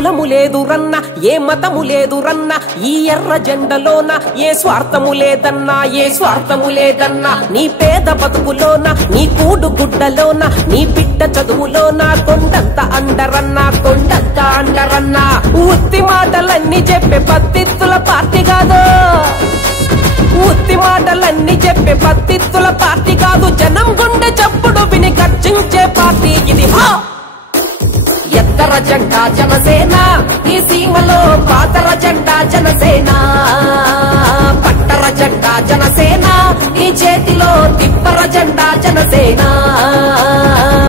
కులము లేదు రన్న ఏ మతము లేదు రన్న ఈ ఎర్ర జెండలోన ఏ స్వార్థము లేదన్నా ఏ స్వార్థము లేదన్నా నీ పేద బతుకులోన నీ కూడు గుడ్డలోన నీ బిడ్డ చదువులోన కొండంత అండరన్నా కొండంత అండరన్నా ఉత్తి మాటలన్నీ చెప్పే పత్తిత్తుల పార్టీ కాదు ఉత్తి మాటలన్నీ చెప్పే పత్తిత్తుల పార్టీ కాదు జనం గుండె చప్పుడు విని గర్జించే పార్టీ ఇది ఎత్తర జెండా జనసేన ఈ సీమలో పాతర జెండా జనసేన పట్టర జెండా జనసేన ఈ చేతిలో తిప్పర జెండా జనసేన